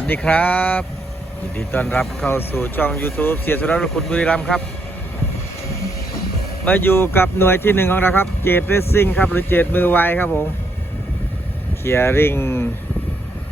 สวัสดีครับยินดีต้อนรับเข้าสู่ช่อง YouTube เสียสุรรคุณบุรีรัมย์ครับ มาอยู่กับหน่วยที่หนึ่งของเราครับ เจดเรสซิ่งครับ หรือเจดมือไวครับผมเคลียร์ริง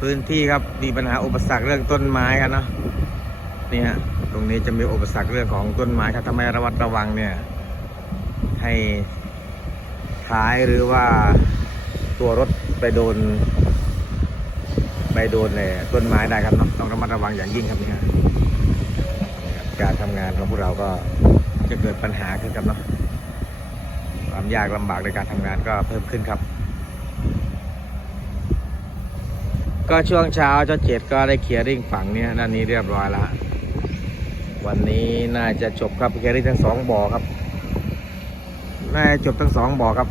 พื้นที่ครับ มีปัญหาอุปสรรคเรื่องต้นไม้กันเนาะนี่ฮะตรงนี้จะมีอุปสรรคเรื่องของต้นไม้ครับทำไมระวัดระวังเนี่ย ให้ท้ายหรือว่าตัวรถไปโดน ไปโดนเลยต้นไม้ได้ครับเนาะต้องระมัดระวังอย่างยิ่งครับนี่ฮะนี่ครับการทำงานของพวกเราก็จะเกิดปัญหาขึ้นครับเนาะความยากลำบากในการทำงานก็เพิ่มขึ้นครับ ก็ช่วงเช้าเจ้าเจ็ดก็ได้เคลียร์ริ่งฝั่งเนี้ยด้านนี้เรียบร้อยแล้ววันนี้น่าจะจบครับเคลียร์ริ่งทั้งสองบ่อครับน่าจะจบทั้งสองบ่อครับ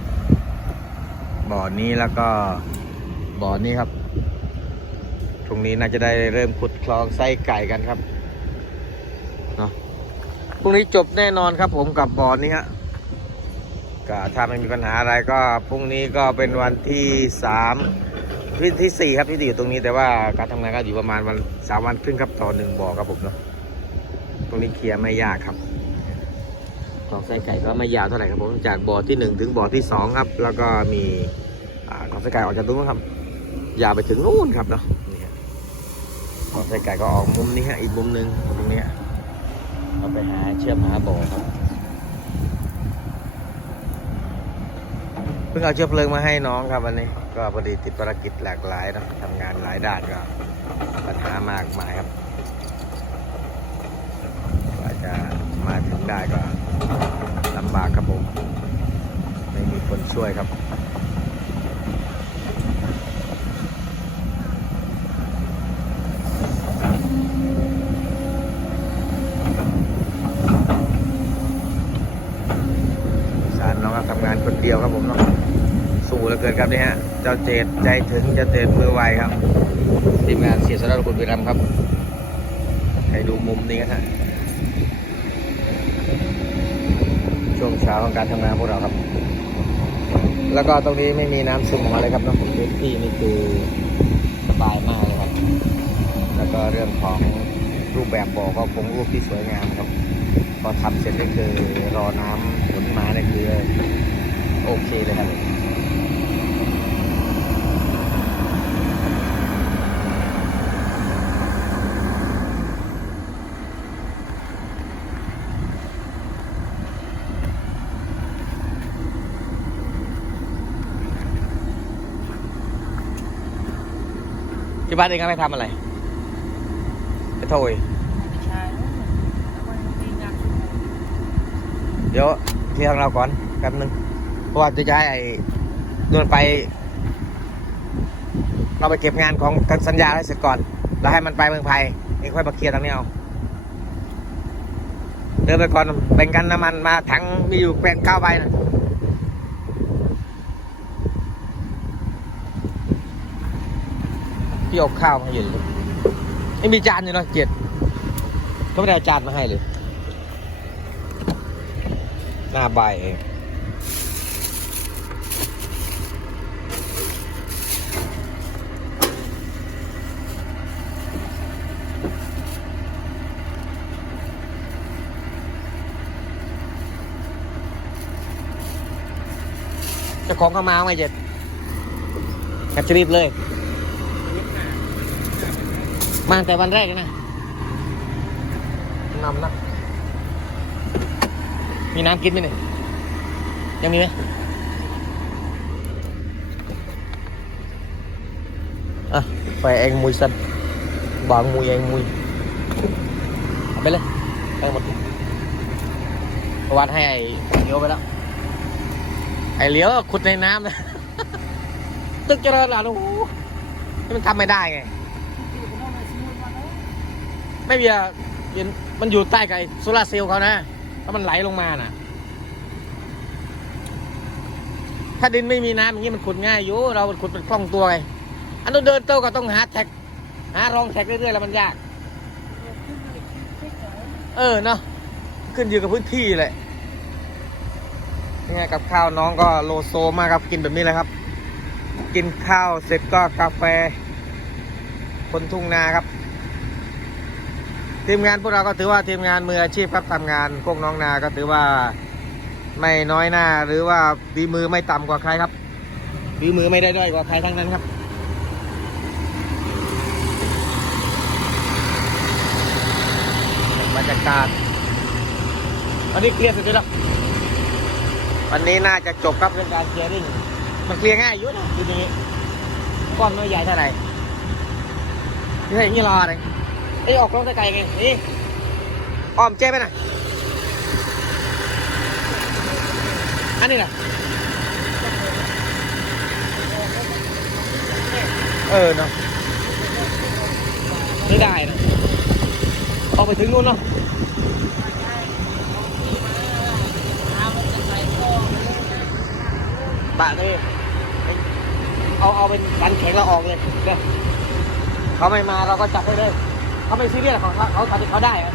บ่อนี้แล้วก็บ่อนี้ครับ รงนี้น่าจะได้เริ่มขุดคลองไส้ไก่กันครับเนาะพรุ่งนี้จบแน่นอนครับ ผมกับบ่อนนี้ฮะก็ถ้าไม่มีปัญหาอะไรก็พรุ่งนี้ก็เป็นวันที่สามที่ที่สี่ครับที่อยู่ตรงนี้แต่ว่าการทำงานก็อยู่ประมาณวันสามวันครึ่งครับต่อหนึ่งบ่อครับผมเนาะตรงนี้เคลียร์ไม่ยากครับคลองไส้ไก่ก็ไม่ยาวเท่าไหร่ครับผมจากบ่อที่หนึ่งถึงบ่อที่สองครับ แล้วก็มีอ่าคลองไส้ไก่ออกจากตรงนู้นครับยาวไปถึงนู่นครับเนาะ นี่ฮะพอใส่ไก่ก็ออกมุมนี้ฮะ อีกมุมหนึ่งตรงนี้เราไปหาเชื่อมหาบ่อครับ เพิ่งเอาเชื้อเพลิงมาให้น้องครับวันนี้ ก็พอดีติดภารกิจหลากหลายนะทำงานหลายด้านก็ปัญหามากมายครับกว่าจะมาถึงได้ก็ลำบากครับผม ไม่มีคนช่วยครับ สารน้องก็ทำงานคนเดียวครับผมเนาะสู้ เหลือเกินครับนี่ฮะ เจ้าเจดใจถึงเจ้าเจดมือไวครับ ทีมงานเสียสละคุณวิรัมย์ครับ ให้ดูมุมนี้กันฮะ ช่วงเช้าของการทำงานพวกเราครับ แล้วก็ตรงนี้ไม่มีน้ำซึมออกมาเลยครับเน้องพื้นที่นี่คือสบายมากเลยครับ แล้วก็เรื่องของรูปแบบบ่อก็คงรูปที่สวยงามครับ พอทำเสร็จก็คือรอน้ำฝนมาเนี่ยคือโอเคเลยครับ ที่บ้านเองก็ไม่ทำอะไรไปโทยเดี๋ยวเคลียร์ของเราก่อนแป๊บนึงเพราะว่าจะให้ไอ้นวลไป เราไปเก็บงานของกันสัญญาให้เสร็จก่อน แล้วให้มันไปเมืองไทยเองค่อยมาเคลียร์ทางนี้เอาเดินไปก่อนแบ่งกันน้ำมันมาถังมีอยู่แปดเก้าใบนะ พี่เอาข้าวมาให้อยู่เลยไม่มีจานอยู่เนาะเจ็ดเขาไม่ได้เอาจานมาให้เลย หน้าใบเองจะของเข้ามาไม่เจ็ดแคปจะรีบเลย มาตั้งแต่วันแรกเลยนะนำนะ มีน้ำกินไหมเนี่ย ยังมีไหมอะไปเองมุยสันบางมุยเองมุยเอาไปเลยไปหมดประวัติให้ไอ้เลี้ยวไปแล้ว ไอ้เลี้ยวขุดในน้ำนะตึกเจริญหลานโอ้โหนี่มันทำไม่ได้ไง ไม่มีอะเห็นมันอยู่ใต้กับไอ้โซลาร์เซลล์เขานะถ้ามันไหลลงมาน่ะ ถ้าดินไม่มีน้ำอย่างนี้มันขุดง่ายอยู่ เราขุดเป็นคล่องตัวไงอันนู้นเดินโตก็ต้องหาแท็ก หารองแท็กเรื่อยๆแล้วมันยาก เออเนาะขึ้นอยู่กับพื้นที่แหละยังไงกับข้าวน้องก็โลโซมากครับกินแบบนี้เลยครับ กินข้าวเสร็จก็กาแฟ คนทุ่งนาครับ ทีมงานพวกเราก็ถือว่าทีมงานมืออาชีพครับทำงานพวกน้องนาก็ถือว่าไม่น้อยหน้า หรือว่าฝีมือไม่ต่ำกว่าใครครับฝีมือไม่ได้ด้อยกว่าใครทั้งนั้นครับบรรยากาศวันนี้เคลียร์เสร็จแล้ววันนี้น่าจะจบครับเรื่องการเคลียร์ริ่งมันเคลียร์ง่ายอยู่นะดูนี้ก้อนไม่ใหญ่เท่าไหร่นี่อย่างนี้รออะไร ไอ้ออกลงไกลๆไงนี่อ้อมเจ๊ไปหน่อยอันนี้นะเออเนาะไม่ได้นะออกไปถึงนู่นเนาะบะเลยเอาเอาเป็นรันแข็งเราออกเลยเดี๋ยวเขาไม่มาเราก็จับได้เลย เขาไม่ซีเรียสของเขาเขาเขาได้อะ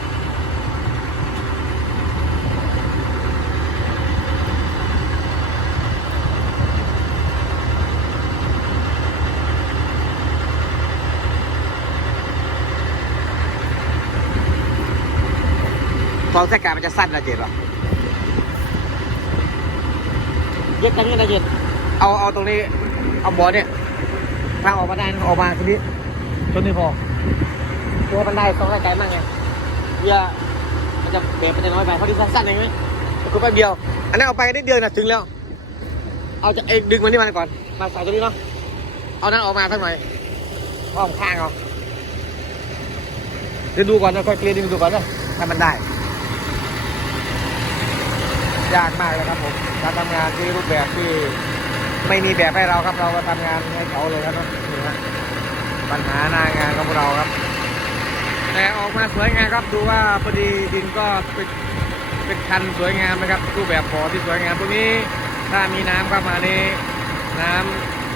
ฟองแท้กายมันจะสั้นนะเจ็บหรอเย็ดกันนี่นะเย็ดเอาเอาตรงนี้ เอาบอลเนี่ยทางออกมาได้ออกมาทีนี้ตัวนี้พอ ตัวมันได้สองรายการมากไงเบียร์มันจะเบรกมันจะน้อยไปเพราะที่สั้นๆเองไหมกูไปเดียว อันนี้นเอาไปนิดเดียวนะถึงแล้ว เอาจะเอกดึงมันนี่มาก่อน มาใส่ตัวนี้เนาะ เอานั้นออกมาสักหน่อยอ้อมข้างเอาเดี๋ยวดูก่อนนะค่อยเคลียร์ดึงดูก่อนนะถ้ามันได้ ยากมากเลยครับผม การทำงานที่รูปแบบที่ไม่มีแบบให้เราครับ เราก็ทำงานให้เขาเลยครับเนะนี่ฮะปัญหาหน้างานของเราครับ แต่ออกมาสวยงามครับดูว่าพอดีดินก็เป็นเป็นคันสวยงามนะครับรูปแบบบ่อที่สวยงามตรงนี้ถ้ามีน้ำเข้ามานี่น้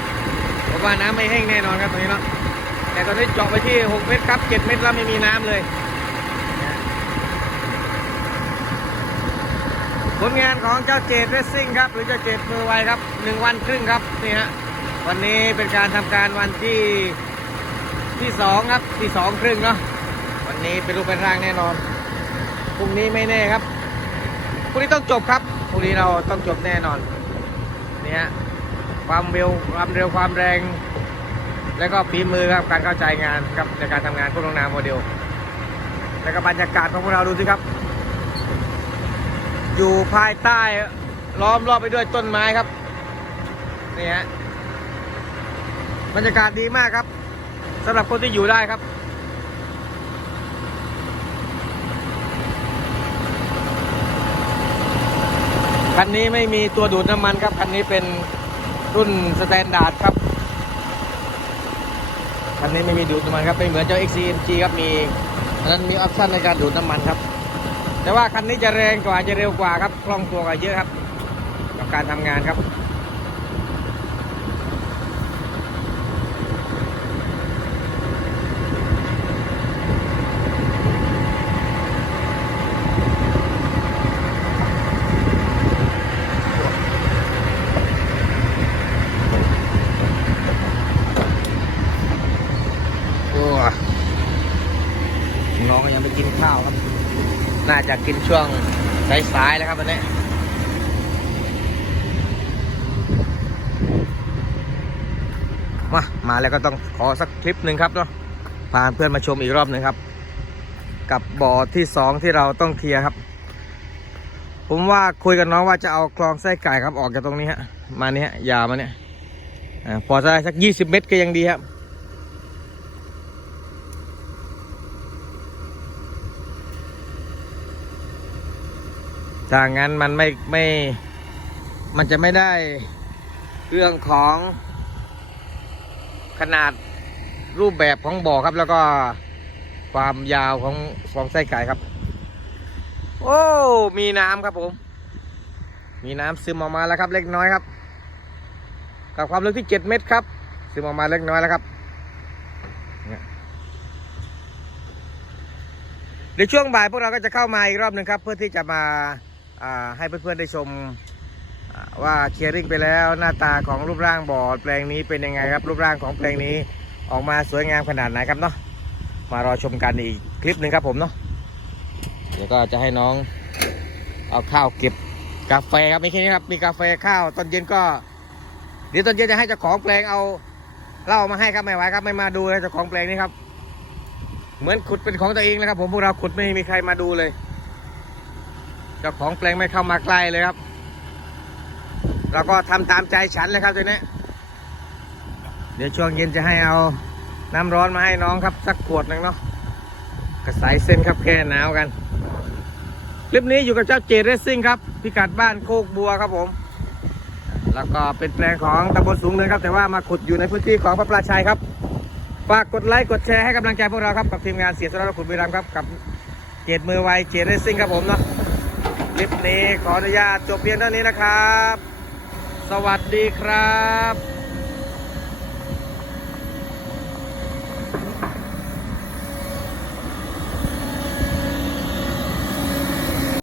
ำผมว่าน้ำไม่แห้งแน่นอนครับตรงนี้เนาะแต่ตอนนี้เจาะไปที่ 6 เมตรครับ 7 เมตรแล้วไม่มีน้ำเลยผลงานของเจ้าเจดเรสซิ่งครับ หรือเจ้าเจดมือไวครับหนึ่งวันครึ่งครับนี่ฮะวันนี้เป็นการทำการวันที่ที่สองครับที่สองครึ่งเนาะ นี้เป็นรูปเป็นร่างแน่นอนพรุ่งนี้ไม่แน่ครับพรุ่งนี้ต้องจบครับพรุ่งนี้เราต้องจบแน่นอนเนี่ฮะความเร็วความเร็วความแรง แล้วก็ฝีมือครับการเข้าใจงานครับในการทำงานพวกโรงนามโมเดล แล้วก็บรรยากาศของพวกเราดูสิครับ อยู่ภายใต้ล้อมรอบไปด้วยต้นไม้ครับนี่ฮะบรรยากาศดีมากครับสำหรับคนที่อยู่ได้ครับ คันนี้ไม่มีตัวดูดน้ำมันครับ คันนี้เป็นรุ่นสแตนดาร์ดครับ คันนี้ไม่มีดูดน้ำมันครับไม่เหมือนเจ้า XCMG ครับ มีอันนั้นมีออปชั่นในการดูดน้ำมันครับ แต่ว่าคันนี้จะแรงกว่าจะเร็วกว่าครับ คล่องตัวกว่าเยอะครับ กับการทำงานครับ โอ้น้องก็ยังไปกินข้าวครับ น่าจะกินช่วงสายๆแล้วครับวันนี้มามาแล้วก็ต้องขอสักคลิปหนึ่งครับเนาะพาเพื่อนมาชมอีกรอบหนึ่งครับ กับบ่อที่สองที่เราต้องเคลียร์ครับ ผมว่าคุยกับน้องว่าจะเอาคลองไส้ไก่ครับออกจากตรงนี้ฮะมาเนี้ฮะยาวมาเนี่ยอาพอได้สักยี่สิบเมตรก็ยังดีครับ ถ้างั้นมันไม่ไม่ มันจะไม่ได้เรื่องของขนาดรูปแบบของบ่อครับ แล้วก็ความยาวของฟองไส้ไก่ครับ โอ้ มีน้ำครับผม มีน้ำซึมออกมาแล้วครับ เล็กน้อยครับ กับความลึกที่7เมตรครับ ซึมออกมาเล็กน้อยแล้วครับเนี่ยเดี๋ยวช่วงบ่ายพวกเราก็จะเข้ามาอีกรอบหนึ่งครับ เพื่อที่จะมา ให้เพื่อนๆได้ชมว่าเคลียร์ริ่งไปแล้วหน้าตาของรูปร่างบ่อแปลงนี้เป็นยังไงครับ รูปร่างของแปลงนี้ออกมาสวยงามขนาดไหนครับเนาะมารอชมกันอีกคลิปหนึ่งครับผมเนาะเดี๋ยวก็จะให้น้องเอาข้าวเก็บกาแฟครับไม่แค่นี้ครับมีกาแฟข้าวตอนเย็นก็เดี๋ยวตอนเย็นจะให้เจ้าของแปลงเอาเหล้ามาให้ครับไม่ไหวครับไม่มาดูเลยเจ้าของแปลงนี้ครับ เหมือนขุดเป็นของตัวเองเลยครับ ผมพวกเราขุดไม่มีใครมาดูเลย เจ้าของแปลงไม่เข้ามาใกล้เลยครับ เราก็ทำตามใจฉันเลยครับตัวนี้ เดี๋ยวช่วงเย็นจะให้เอาน้ำร้อนมาให้น้องครับ สักขวดหนึ่งเนาะกระสายเส้นครับแค่หนาวกัน คลิปนี้อยู่กับเจ้าเจดเรสซิ่งครับ พิกัดบ้านโคกบัวครับผม แล้วก็เป็นแปลงของตำบลสูงเนินครับ แต่ว่ามาขุดอยู่ในพื้นที่ของพระปราชัยครับฝากกดไลค์กดแชร์ให้กำลังใจพวกเราครับ กับทีมงานเสียสละขุดบุรีรัมย์ครับ กับเจดมือไวเจดเรสซิ่งครับผมเนาะ ลิปนี้ขออนุญาตจบเพียงเท่านี้นะครับ สวัสดีครับ